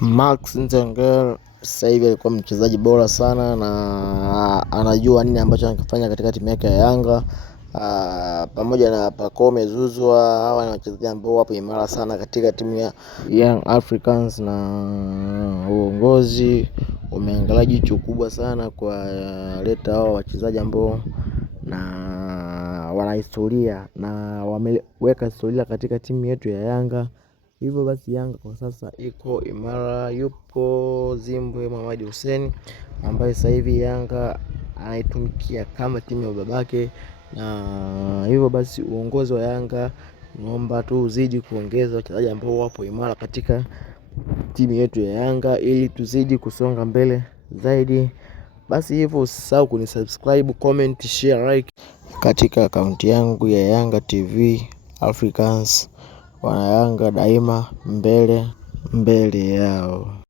Max Nzengeli sasa hivi alikuwa mchezaji bora sana na anajua nini ambacho anakifanya katika timu yake ya Yanga. Pamoja na Pacome Zouzoua, hawa ni wachezaji ambao wapo imara sana katika timu ya Young Africans, na uongozi umeangalia jicho kubwa sana kwa leta hao wachezaji ambao na wana historia na wameweka historia katika timu yetu ya Yanga. Hivyo basi Yanga kwa sasa iko imara. Yupo Zimbwe Mohamed Hussein ambaye sasa hivi Yanga anaitumikia kama timu ya babake, na hivyo basi uongozi wa Yanga naomba tu uzidi kuongeza wachezaji ambao wapo imara katika timu yetu ya Yanga ili tuzidi kusonga mbele zaidi. Basi hivyo usisahau kunisubscribe, comment, share, like katika akaunti yangu ya Yanga TV Africans. Wana Yanga daima mbele yao.